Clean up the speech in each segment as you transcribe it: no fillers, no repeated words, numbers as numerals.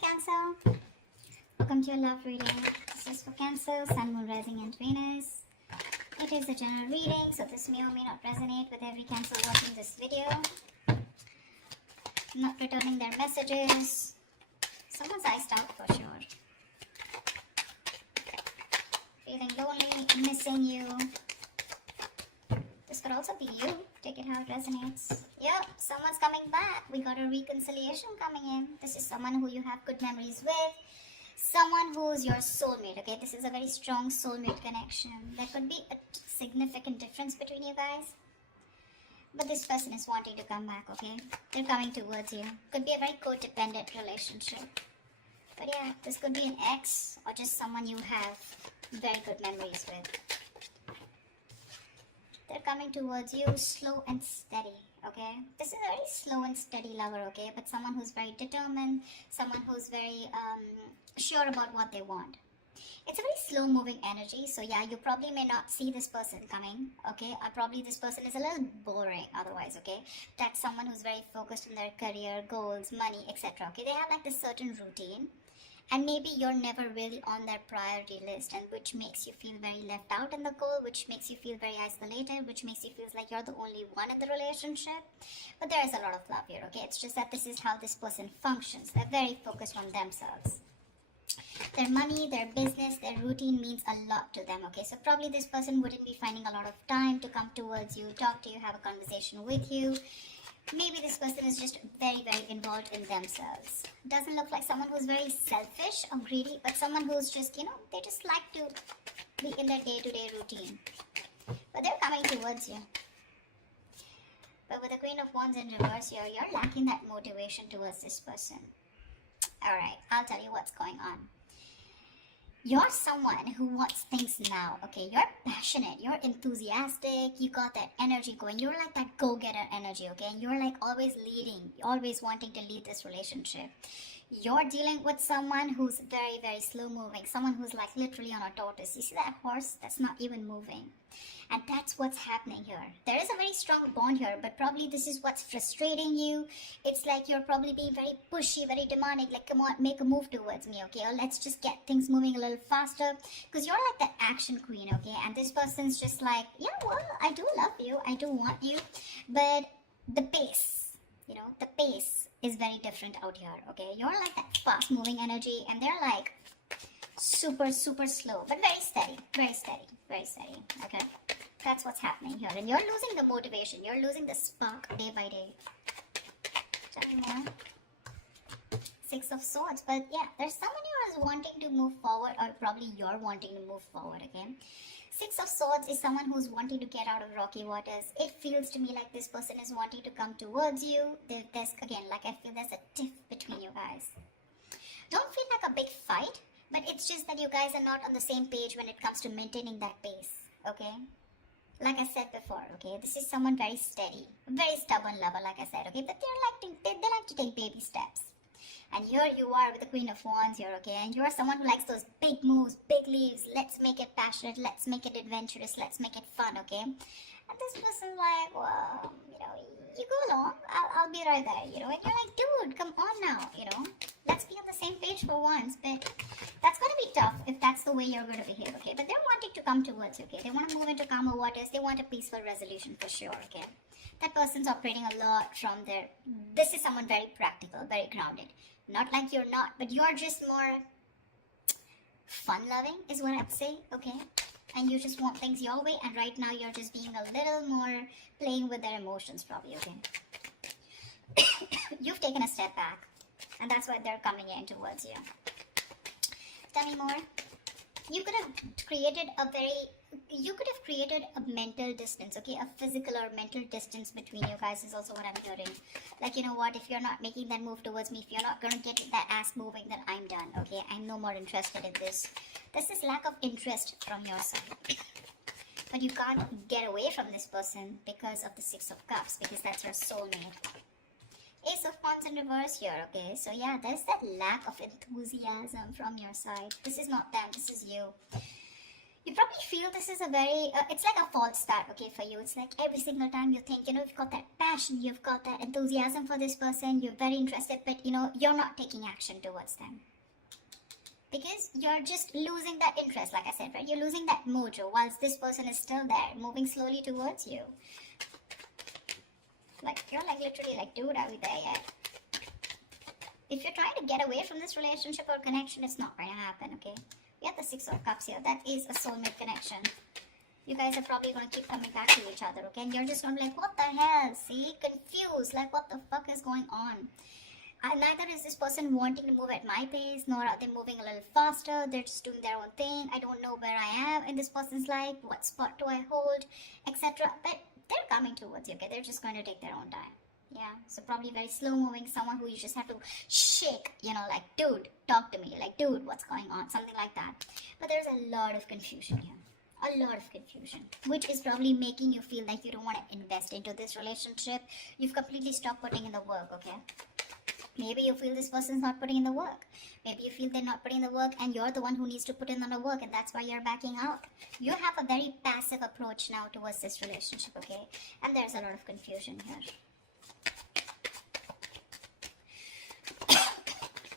Cancer. Welcome to your love reading. This is for Cancer, Sun, Moon, Rising, and Venus. It is a general reading, so this may or may not resonate with every Cancer watching this video. Not returning their messages. Someone's iced out for sure. Feeling lonely, missing you. This could also be you. Take it how it resonates. Yep, someone's coming back. We got a reconciliation coming in. This is someone who you have good memories with. Someone who's your soulmate, okay? This is a very strong soulmate connection. There could be a significant difference between you guys. But this person is wanting to come back, okay? They're coming towards you. Could be a very codependent relationship. But yeah, this could be an ex or just someone you have very good memories with. They're coming towards you slow and steady, okay? This is a very slow and steady lover, okay? But someone who's very determined, someone who's very sure about what they want. It's a very slow moving energy, so yeah, you probably may not see this person coming, okay? Or probably this person is a little boring otherwise, okay? That's someone who's very focused on their career, goals, money, etc., okay? They have like this certain routine. And maybe you're never really on their priority list, and which makes you feel very left out in the goal, which makes you feel very isolated, which makes you feel like you're the only one in the relationship. But there is a lot of love here, okay? It's just that this is how this person functions. They're very focused on themselves. Their money, their business, their routine means a lot to them, okay? So probably this person wouldn't be finding a lot of time to come towards you, talk to you, have a conversation with you. Maybe this person is just very, very involved in themselves. Doesn't look like someone who's very selfish or greedy, but someone who's just, they just like to be in their day-to-day routine. But they're coming towards you. But with the Queen of Wands in reverse here, you're lacking that motivation towards this person. Alright, I'll tell you what's going on. You're someone who wants things now, okay? You're passionate, you're enthusiastic, you got that energy going. You're like that go-getter energy, okay? And you're like always leading, always wanting to lead this relationship. You're dealing with someone who's very, very slow-moving, someone who's like literally on a tortoise. You see that horse? That's not even moving. And that's what's happening here. There is a very strong bond here, but probably this is what's frustrating you. It's like you're probably being very pushy, very demanding, like, come on, make a move towards me, okay? Or let's just get things moving a little faster. Because you're like that action queen, okay? And this person's just like, yeah, well, I do love you, I do want you. But the pace, the pace is very different out here, okay? You're like that fast-moving energy, and they're like super, super slow, but very steady, very steady, very steady, okay? That's what's happening here. And you're losing the motivation. You're losing the spark day by day. Tell me more. Six of Swords. But yeah, there's someone who is wanting to move forward, or probably you're wanting to move forward, okay? Six of Swords is someone who's wanting to get out of rocky waters. It feels to me like this person is wanting to come towards you. There's, again, like I feel there's a tiff between you guys. Don't feel like a big fight, but it's just that you guys are not on the same page when it comes to maintaining that pace, okay? Like I said before, okay, this is someone very steady, very stubborn lover, like I said, okay, but they like to take baby steps. And here you are with the Queen of Wands here, okay, and you're someone who likes those big moves, big leaves. Let's make it passionate, let's make it adventurous, let's make it fun, okay? And this person's like, well, you go along, I'll be right there, and you're like, dude, come on now, let's be on the same page for once. But that's going to be tough if that's the way you're going to behave, okay? But they're wanting to come towards you, okay? They want to move into calmer waters. They want a peaceful resolution for sure, okay? That person's operating a lot from their... This is someone very practical, very grounded. Not like you're not, but you're just more fun-loving is what I'd say, okay? And you just want things your way, and right now you're just being a little more playing with their emotions probably, okay? You've taken a step back, and that's why they're coming in towards you. Tell me more. You could have created a mental distance, okay? A physical or mental distance between you guys is also what I'm hearing. Like, you know what, if you're not making that move towards me, if you're not going to get that ass moving, then I'm done, okay? I'm no more interested in this. This is lack of interest from your side. But you can't get away from this person because of the Six of Cups, because that's your soulmate. Ace of Wands in reverse here, okay? So yeah, there's that lack of enthusiasm from your side. This is not them, this is you. You probably feel this is a very it's like a false start, okay, for you. It's like every single time you think, you've got that passion, you've got that enthusiasm for this person, you're very interested, but you're not taking action towards them because you're just losing that interest. Like I said, right, you're losing that mojo whilst this person is still there, moving slowly towards you. Like, you're like literally like, dude, are we there yet? If you're trying to get away from this relationship or connection, it's not going to happen, okay? We have the Six of Cups here. That is a soulmate connection. You guys are probably going to keep coming back to each other, okay? And you're just going to be like, what the hell? See? Confused. Like, what the fuck is going on? Neither is this person wanting to move at my pace, nor are they moving a little faster. They're just doing their own thing. I don't know where I am in this person's life. What spot do I hold? Etc. But they're coming towards you, okay? They're just going to take their own time. Yeah, so probably very slow moving, someone who you just have to shake, like, dude, talk to me, like, dude, what's going on, something like that. But there's a lot of confusion here, a lot of confusion, which is probably making you feel like you don't want to invest into this relationship. You've completely stopped putting in the work, okay? Maybe you feel this person's not putting in the work. Maybe you feel they're not putting in the work and you're the one who needs to put in the work, and that's why you're backing out. You have a very passive approach now towards this relationship, okay? And there's a lot of confusion here.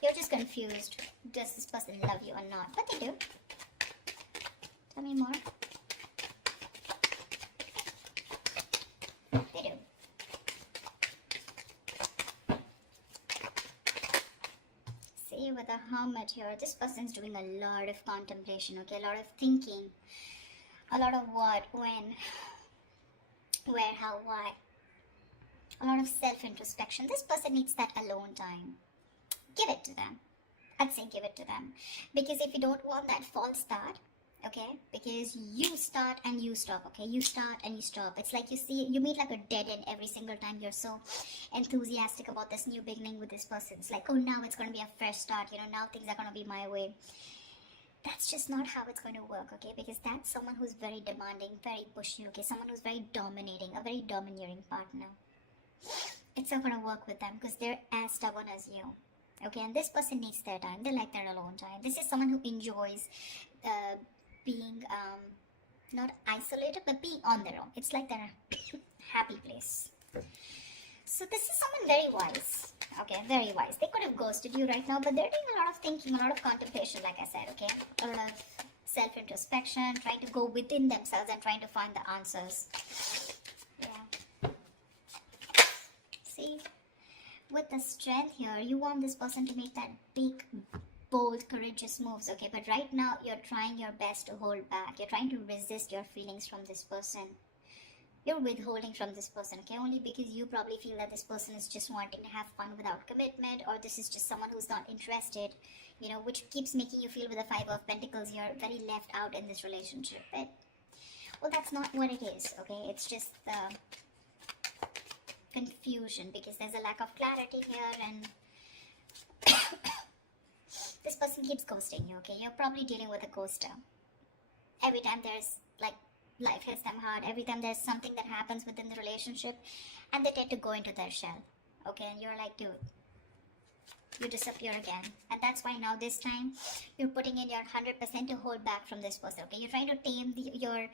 You're just confused. Does this person love you or not? But they do. Tell me more. They do. See, with the Hermit here, this person's doing a lot of contemplation, okay? A lot of thinking. A lot of what, when, where, how, why. A lot of self-introspection. This person needs that alone time. Give it to them. I'd say give it to them. Because if you don't want that false start, okay, because you start and you stop, okay, you start and you stop. It's like you meet like a dead end every single time you're so enthusiastic about this new beginning with this person. It's like, oh, now it's going to be a fresh start, now things are going to be my way. That's just not how it's going to work, okay, because that's someone who's very demanding, very pushy, okay, someone who's very dominating, a very domineering partner. It's not going to work with them because they're as stubborn as you. Okay, and this person needs their time. They like their alone time. This is someone who enjoys being not isolated, but being on their own. It's like their happy place. So this is someone very wise. Okay, very wise. They could have ghosted you right now, but they're doing a lot of thinking, a lot of contemplation, like I said, okay? A lot of self-introspection, trying to go within themselves and trying to find the answers. Yeah. See? With the Strength here, you want this person to make that big, bold, courageous moves, okay? But right now, you're trying your best to hold back. You're trying to resist your feelings from this person. You're withholding from this person, okay? Only because you probably feel that this person is just wanting to have fun without commitment, or this is just someone who's not interested, which keeps making you feel with the Five of Pentacles, you're very left out in this relationship. But, well, that's not what it is, okay? It's just the confusion because there's a lack of clarity here, and this person keeps ghosting you, okay? You're probably dealing with a ghoster. Every time there's like life hits them hard, every time there's something that happens within the relationship, and they tend to go into their shell, okay? And you're like, dude, you disappear again. And that's why now this time you're putting in your 100% to hold back from this person, okay? You're trying to tame your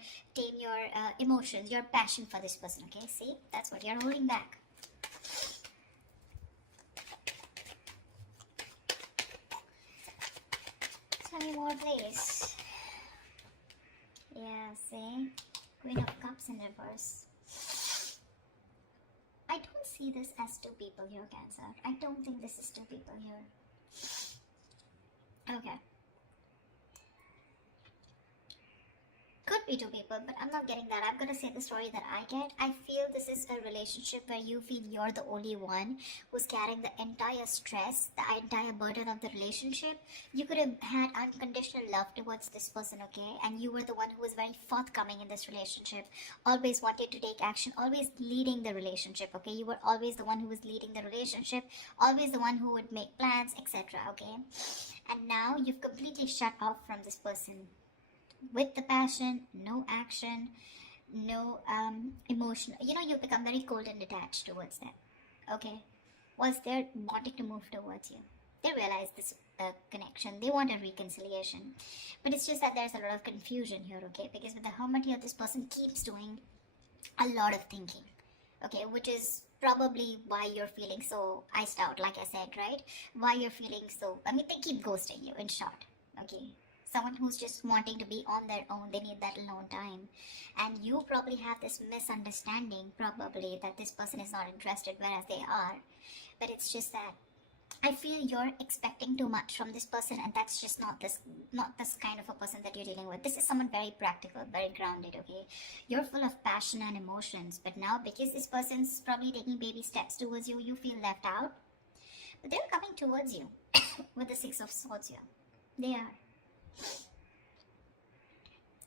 emotions, your passion for this person, okay? See, that's what you're holding back. Tell me more, please. Yeah, see, Queen of Cups in reverse. I don't see this as two people here, Cancer. I don't think this is two people here. Okay. Could be two people, but I'm not getting that. I'm gonna say the story that I get. I feel this is a relationship where you feel you're the only one who's carrying the entire stress, the entire burden of the relationship. You could have had unconditional love towards this person, okay? And you were the one who was very forthcoming in this relationship, always wanted to take action, always leading the relationship, okay? You were always the one who was leading the relationship, always the one who would make plans, etc., okay? And now you've completely shut off from this person. With the passion, no action, no emotion. You become very cold and detached towards them, okay? Whilst they're wanting to move towards you. They realize this connection. They want a reconciliation. But it's just that there's a lot of confusion here, okay? Because with the Hermit here, this person keeps doing a lot of thinking, okay? Which is probably why you're feeling so iced out, like I said, right? Why you're feeling so, I mean, they keep ghosting you, in short, okay? Someone who's just wanting to be on their own, they need that alone time. And you probably have this misunderstanding, probably, that this person is not interested, whereas they are. But it's just that I feel you're expecting too much from this person, and that's just not this kind of a person that you're dealing with. This is someone very practical, very grounded, okay? You're full of passion and emotions, but now because this person's probably taking baby steps towards you, you feel left out. But they're coming towards you with the Six of Swords here. They are.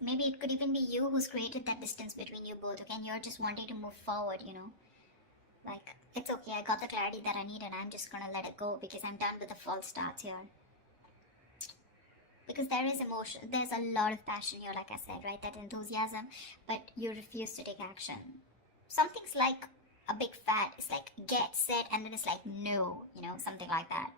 Maybe it could even be you who's created that distance between you both, okay? And you're just wanting to move forward, you know? Like, it's okay, I got the clarity that I need and I'm just gonna let it go because I'm done with the false starts here. Because there is emotion, there's a lot of passion here, like I said, right? That enthusiasm, but you refuse to take action. Something's like a big fat, it's like get, set, and then it's like no, you know, something like that.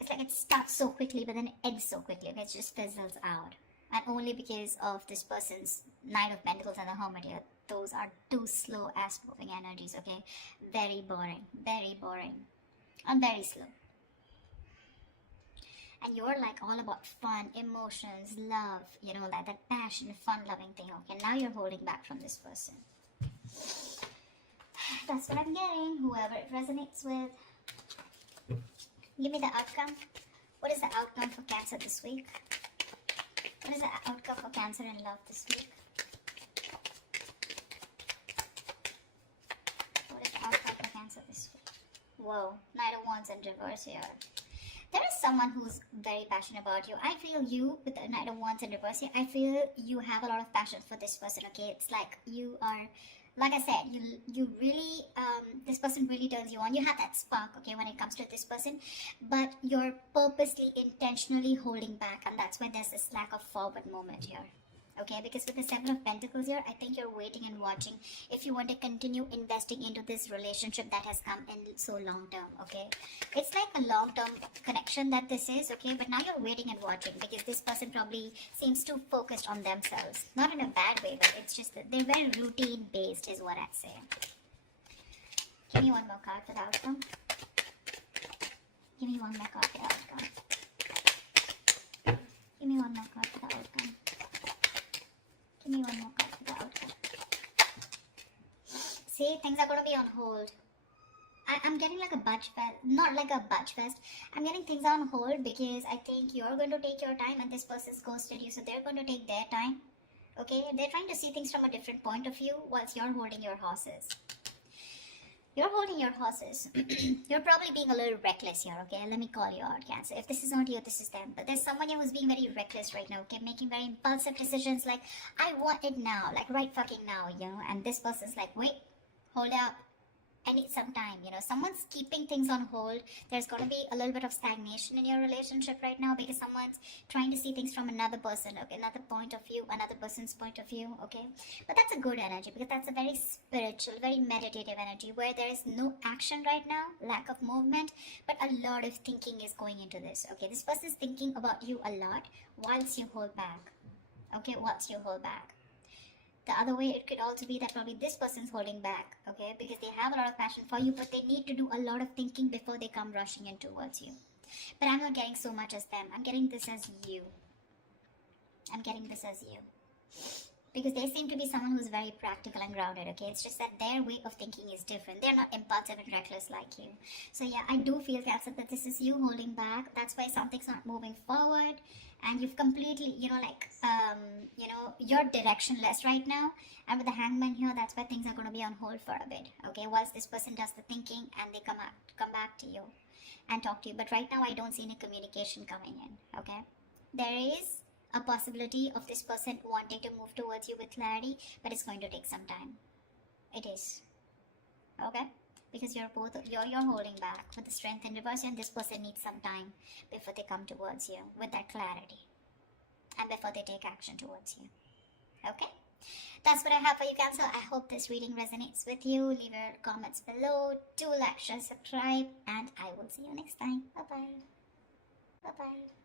It's like it starts so quickly, but then it ends so quickly, okay? It just fizzles out. And only because of this person's Knight of Pentacles and the Hermit here. Those are two slow ass moving energies, okay? Very boring, and very slow. And you're like all about fun, emotions, love, you know, like that passion, fun loving thing, okay? Now you're holding back from this person. That's what I'm getting, whoever it resonates with. Give me the outcome. What is the outcome for Cancer this week? What is the outcome for Cancer in love this week? What is the outcome for Cancer this week? Whoa, Knight of Wands in reverse here. There is someone who's very passionate about you. I feel you, with the Knight of Wands in reverse here, I feel you have a lot of passion for this person, okay? It's like you are, like I said, you really, this person really turns you on. You have that spark, okay, when it comes to this person, but you're purposely, intentionally holding back, and that's why there's this lack of forward moment here. Okay, because with the Seven of Pentacles here, I think you're waiting and watching if you want to continue investing into this relationship that has come in so long term, okay? It's like a long-term connection that this is, okay? But now you're waiting and watching because this person probably seems too focused on themselves. Not in a bad way, but it's just that they're very routine-based is what I'd say. Give me one more card for the outcome. Give me one more card for the outcome. Give me one more card for the outcome. Give me one more card for the outcome. See, things are going to be on hold. I'm getting like a budge fest, not like a budge fest. I'm getting things on hold because I think you're going to take your time and this person's ghosted you, so they're going to take their time. Okay, they're trying to see things from a different point of view whilst you're holding your horses. You're holding your horses. You're probably being a little reckless here, okay? Let me call you out, Cancer. If this is not you, this is them. But there's someone here who's being very reckless right now, okay? Making very impulsive decisions like, I want it now, like right fucking now, you know? And this person's like, wait, hold up. I need some time, you know. Someone's keeping things on hold. There's going to be a little bit of stagnation in your relationship right now because someone's trying to see things from another person, okay? Another point of view, another person's point of view, okay? But that's a good energy because that's a very spiritual, very meditative energy where there is no action right now, lack of movement, but a lot of thinking is going into this, okay? This person is thinking about you a lot whilst you hold back, okay? Whilst you hold back. The other way, it could also be that probably this person's holding back, okay? Because they have a lot of passion for you, but they need to do a lot of thinking before they come rushing in towards you. But I'm not getting so much as them. I'm getting this as you. I'm getting this as you. Because they seem to be someone who's very practical and grounded, okay? It's just that their way of thinking is different. They're not impulsive and reckless like you. So yeah, I do feel, Cancer, that this is you holding back. That's why something's not moving forward. And you've completely, you know, like, you're directionless right now. And with the Hangman here, that's why things are going to be on hold for a bit, okay? Whilst this person does the thinking and they come back to you and talk to you. But right now, I don't see any communication coming in, okay? There is a possibility of this person wanting to move towards you with clarity, but it's going to take some time. It is, okay? Because you're holding back with the Strength in reverse, and this person needs some time before they come towards you with that clarity and before they take action towards you. Okay, That's what I have for you, Cancer. I hope this reading resonates with you. Leave your comments below. Do like, share, subscribe, and I will see you next time. Bye bye. Bye bye.